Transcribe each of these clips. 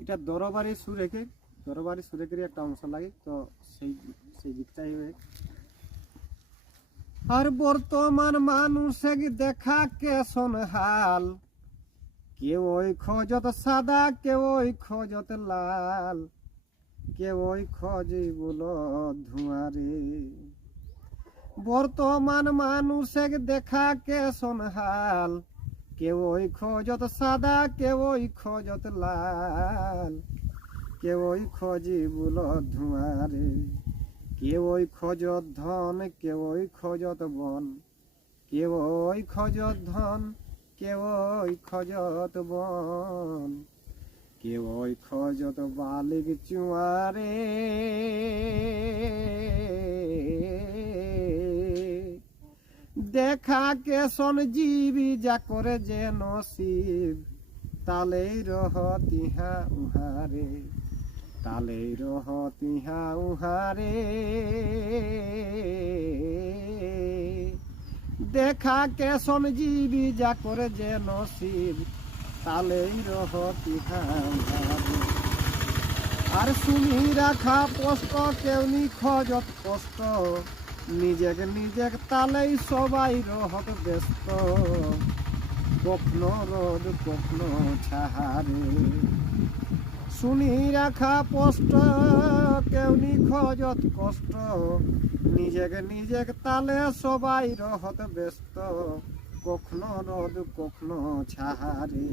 এটা দরবারি সুরেখেরই একটা অংশ লাগে, তো সেই গীতটাই হয়ে। আর বর্তমান মানুষে দেখা কেসন হাল, কেউ ওই খোঁজত সাদা, কেউ ওই খোঁজত লাল, কেউ ওই খোঁজই বলো ধুয়ারে। বর্তমান মানুষে দেখা কেসন হাল, কেউ ওই খোঁজত সাদা, কেউ ওই খোঁজত লাল, কেউ ওই খোঁজি বলো ধুয়ারে। কেউ ওই খোঁজত ধন, কেউ ওই খোঁজত বন, কেউ ওই খোঁজত ধন, কেউ ওই খোঁজত বন, কেউ ওই খোঁজত বালিক চুয়ারে। দেখা কেসন জীবী যা করে যে নসিব, তালেই রহতিহা উহারে, তালেই রহতিহা উহারে। দেখা কেসন জীবী যা করে যে নসিব, তালেই রহতিহা উহারে। আর শুনি রাখা পোস্ত কেউ নি খোঁজত কষ্ট, নিজেক তালেই সবাই রহত ব্যস্ত, কখনো রোদ কখনো ছাহারে। শুনি রাখা পোস্ত কেউ নি খোঁজত কষ্ট, নিজেক তালে সবাই রহত ব্যস্ত, কখনো রোদ কখনো ছাহারে।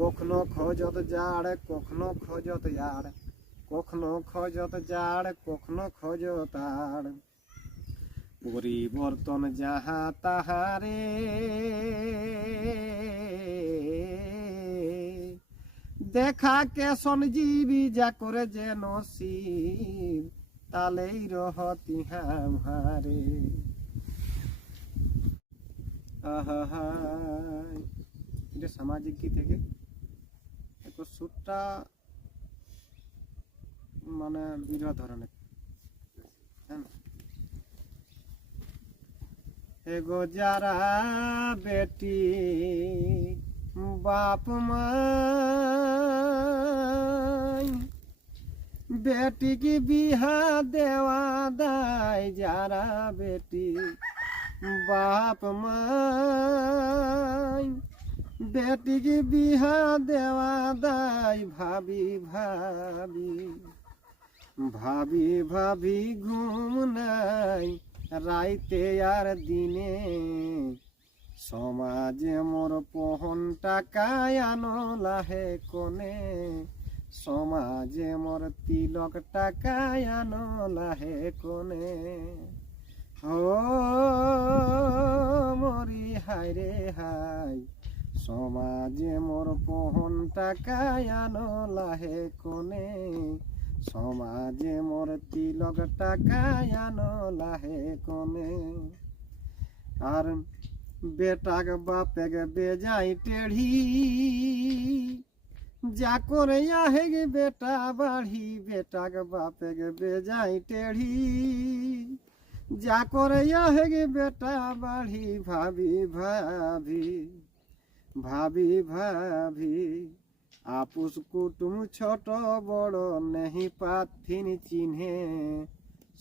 কখনো খোঁজত জাড়, কখনো খোঁজত আড়, কখনো খোঁজত জাড়, কখনো খোঁজত আড়। পরিবর্তন যাহা তাহারে, দেখা কেসন জীবী যা করে যে নসিব, তালেই রহতিহা উহারে। আহা, এটা সামাজিক গীত থেকে একটু সুরটা মানে বিরহ ধরনের, হ্যাঁ। এগো যারা বেটি বাপ মাই, বেটি কি বিহা দেওয়া দায়, যারা বেটি বাপ মাই, বেটি কি বিহা দেওয়া দায়। ভাবি ভাবি ভাবি ভাবি ঘুম নাই রাইতে আর দিনে, সমাজে মোর পহন টাকায় আনো লাহে কোনে, সমাজে মোর তিলক টাকায় আনো লাহে কোনে। ও মরি হায় রে হায়, সমাজে মোর পহন টাকায় আনো লাহে কোনে, সমাজে মোর তিলক টাকায় আনো লাহে কোনে। আর বেটাক বাপেক বেজাই টেढ़ी, যা করে আহে গে বেটা বাড়ি, বেটাক বাপেক বেজাই টেढ़ी, যা করে আহে গে বেটা বাড়ি। ভাবি ভাবি ভাবি ভাবি আপুস কুটুম ছোট বড় নেহি পাথিন চিহ্নে,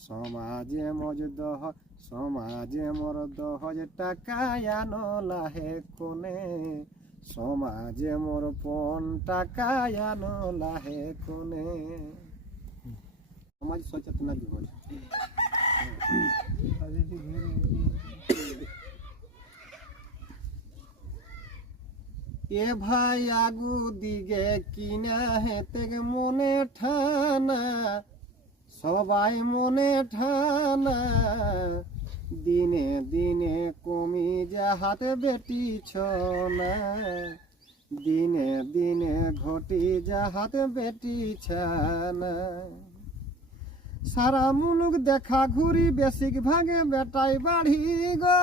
সমাজে মজ দহ, সমাজে মোর 10 টাকায় আনো লাহে কোনে, সমাজে মোর 5 টাকায় আনো লাহে কোনে। সমাজ সচেতনা জীবন। এ ভাই আগু দিগে কিনা হেতে মনে ঠানা, সবাই মনে ঠানা, দিনে দিনে কমি যাহাতে বেটি ছনা, দিনে দিনে ঘটি যাহাতে বেটি ছানা। সারা মুলুক দেখা ঘুরি বেশিক ভাগে বেটাই বাড়ি গো,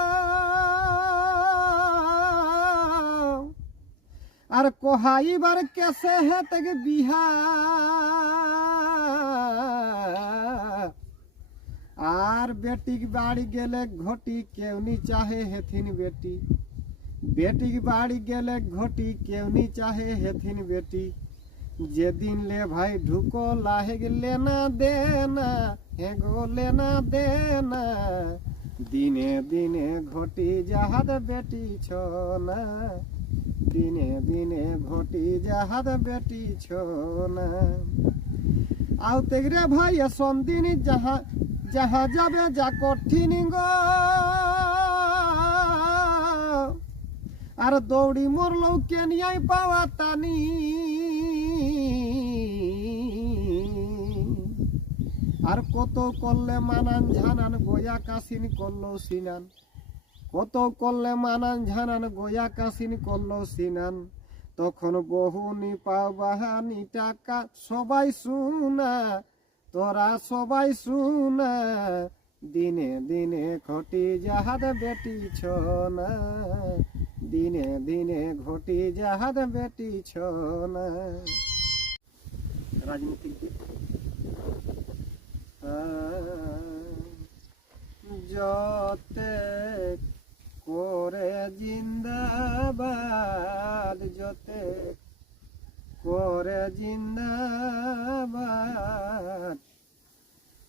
আর কোহাইবার কেসে হেতে বিহা, আর বেটিক বাড়ি গেলে ঘটি কেউ নি চাহে হেথিন বেটি, বেটিক বাড়ি গেলে ঘটি কেউ নি চাহে হেথিন বেটি। যেদিন লে ভাই ঢুকো লাহেগ লেনা দেনা, হেগো লেনা দেনা, দিনে দিনে ঘটি জাহাদ বেটিছ না, দিনে দিনে ঘটি জাহাদ বেটিছ না। আউতে রে ভাই সন্দিন যাহা যাহা যাবে যা কঠিন গো, আর দৌড়ি মরলো কেনিয়াই পাওয়া তানি, আর কত করলে মানান ঝানান গোয়া কাসিন করলো সিনান, কত করলে মানান ঝানান গোয়া কাসিন করলো সিনান, তখন বহুনি পাও বাহানি টাকা সবাই শুনা, তোরা সবাই শুনা, দিনে দিনে ঘটি জাহাদ বেটিছ না, দিনে দিনে ঘটি জাহাদ বেটিছ না। রাজনীতিক যতে করে জিন্দাবাদ, যতে করে জিন্দাবাদ,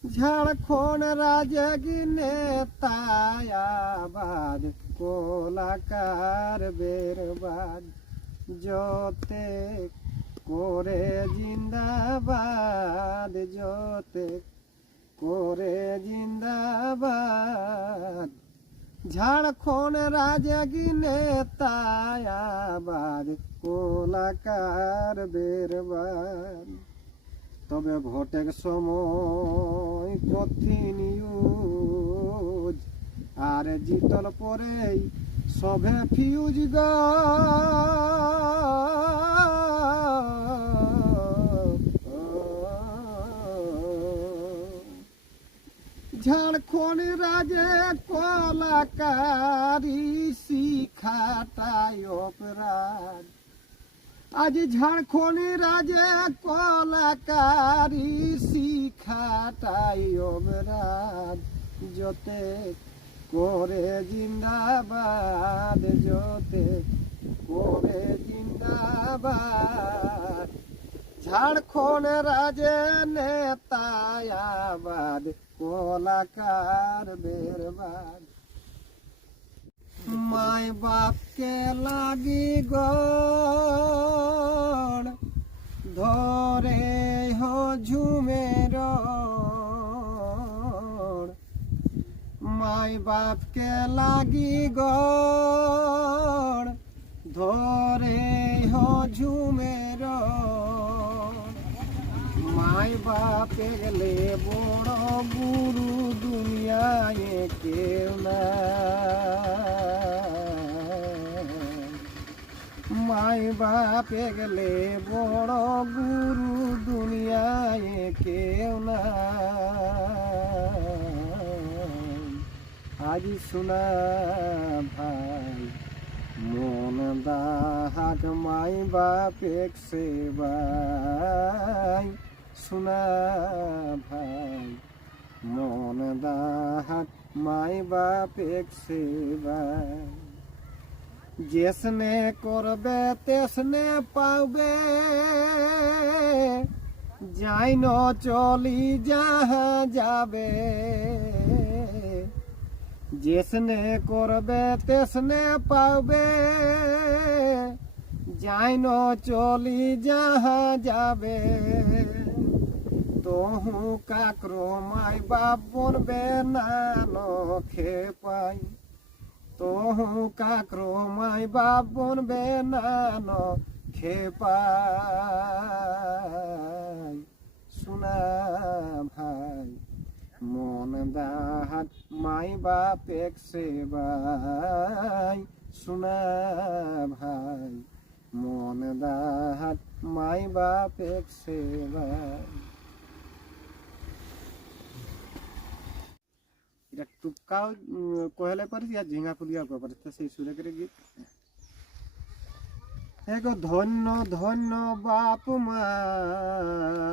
ঝাড়খণ্ড রাজগি নেতায়াবাদ, কোলাকার বেরবাদ, যতে করে জিন্দাবাদ, যতে করে জিন্দাবাদ, ঝাড়খণ্ড রাজগি নেতায়াবাদ, কোলাকার বেরবাদ। তবে ভোটের সময় কঠিন ইউজ, আর জিতল পরেই সবে ফিউজ গো, ঝাড়খণ্ড রাজে কলাকারি শিখাটাই অপরাধ, আজ ঝাড়খণ্ড রাজে কলাকারি শিখাটাই অপরাধ, যতে করে জিন্দাবাদ, যতে করে জিন্দাবাদ, ঝাড়খণ্ড রাজে নেতায়াবাদ, কোলাকার বেরবাদ। মাই বাপকে লাগি গড় ধরে হো ঝুমের, মাই বাপকে লাগি গড় ধরে হো ঝুমের, মাই বাপে গেলে বড় গুরু দুনিয়ায় কেউ না, মাই বাপে গেলে বড় গুরু দুনিয়ায় কেউ না। আজ শোনা ভাই মন দাহাক মাই বাপেক সেবাই, শোনা ভাই মন দাহাক মাই বাপেক সেবাই, যেসনে করবে তেসনে পাবে, যাই ন চলি যাহা যাবে, যেসনে করবে তেসনে পাবে, যাই ন চলি যাহা যাবে, তহু কাকরো মাই বাপ বনবে না নখে পাই, তহু কাকরো মাই বাপ বনবে না নখে পাই, শোনা ভাই মন দাহাত মাই বাপেক সেবাই, শোনা ভাই মন দাহাত মাই বাপেক সেবাই। এটা টুকাও কহলে পারিস আর ঝিঙা ফুলিয়া পারিস, সেই সুরে করে গীত। এগো ধন্য ধন্য বাপ মাই,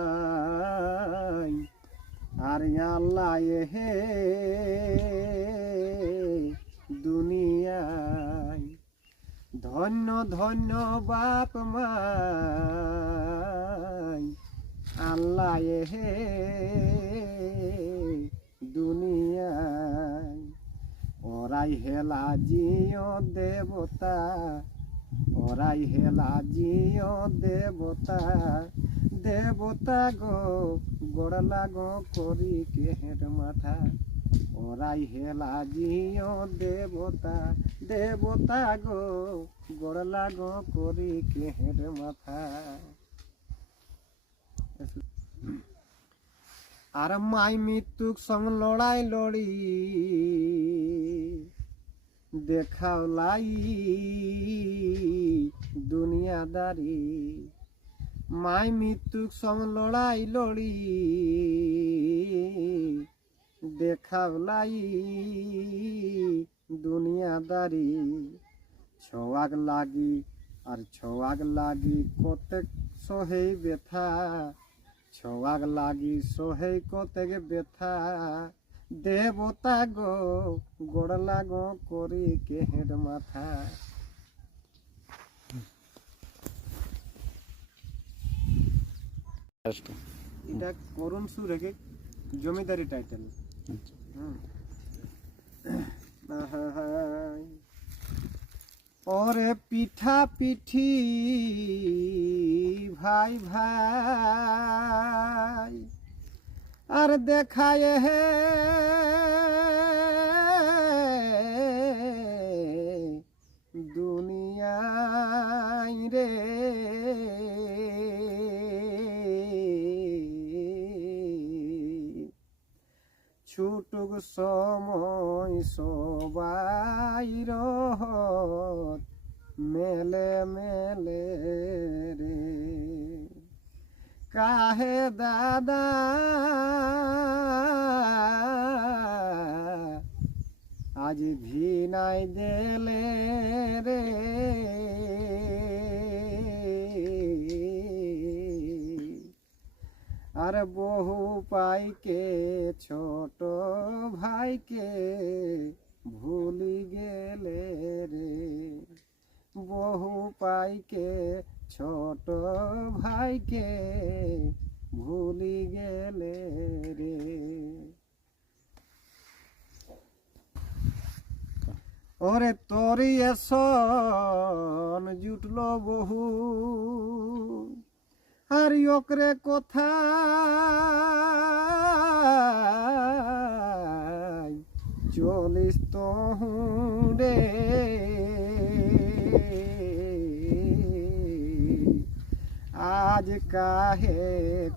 আর আল্লাহ হে দুনিয়ায়, ধন্য ধন্য ধন্য বাপ মাই আল্লাহ হে দুনিয়ায় ওরাই হেলা জিও দেবতা ওরাই হেলা জিও দেবতা দেবতা গো গড়লা গো করি কেহের মাথা ওরাই হেলা জিও দেবতা দেবতা গো গড়লা গো করি কেহের মাথা। আর মাই মৃত্যুক সঙ্গ লড়াই লড়ি দেখাওলাই দুনিয়াদারি মাই মৃত্যুক সঙ্গ লড়াই লড়ি দেখাওলাই দুনিয়াদারি ছোয়াগ লাগি আর ছোয়াগ লাগি কতেক সহেই ব্যথা ছোয়াগ লাগি সহেই কতেক ব্যথা দেবতা গো গড়লা গো করি কেহের মাথা। এটা করুণ সুরে জমিদারি টাইটেল। ওরে পিঠা পিঠি ভাই ভাই আর দেখায় হে দুনিয়ায় রে ছুটুক সময় সবাই রহত মেলে মেলে রে কাহে দাদা আজ ভিনাই দেলে রে আর বহু পাইকে ছোট ভাইকে ভুলি গেলে রে বহু পাইকে ছোট ভাইকে ভুলি গেলে রে। ওরে তোরি এসন জুটলো বহু আর ওকরে কথা চলিস তো রে আজ কাহে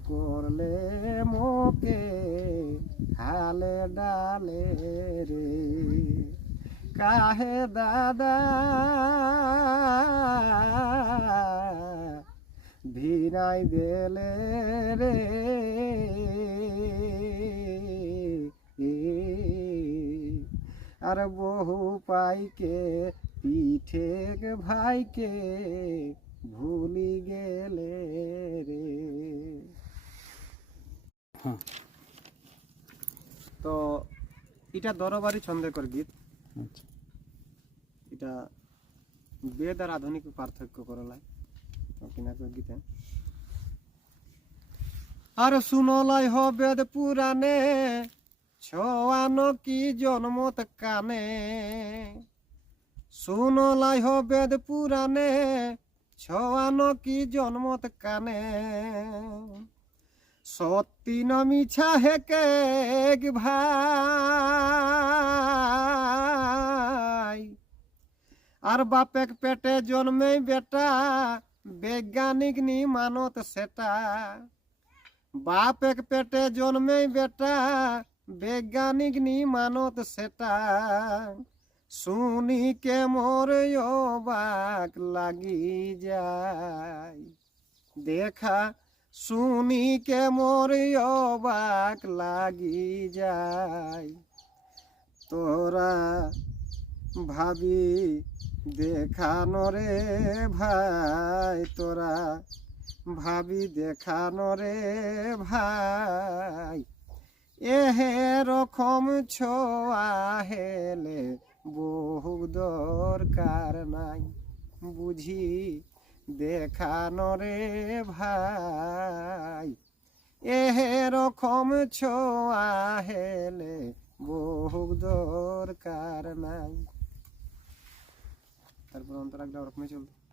করলে মোকে হালে ডালে রে কাহে দাদা ভিনাই দেলে রে আর বহু পাইকে পিঠে ভাইকে ভুলি গেলে রে। তো এটা দরবারি ছন্দেকর গীত। এটা বেদ আর আধুনিক পার্থক্য করলাই গীতে। আর শুনলাই হ বেদ পুরাণে ছোয়ানো কি জন্মত কানে শুনলাই হ বেদ পুরাণে ছোয়ানো কি জন্মত কানে সত্যি ন মিছা হেকে ভাই আর বাপেক পেটে জন্মে বেটা বৈজ্ঞানিক নি মানত সেটা বাপেক পেটে জন্মে বেটা বৈজ্ঞানিক নি মানত সেটা শুনি কে মোর অবাক লাগি যায় দেখা শুনি কে মোর অবাক লাগি যায় তোরা ভাবি দেখানো রে ভাই তোরা ভাবি দেখানো রে ভাই এহে রকম ছোয়া হেলে বহু দরকার নাই বুঝি দেখানো রে ভাই, এরকম ছোঁয়া হেলে বহু দরকার নাই। তারপর অন্তরাগটা ওরকমই চলতো।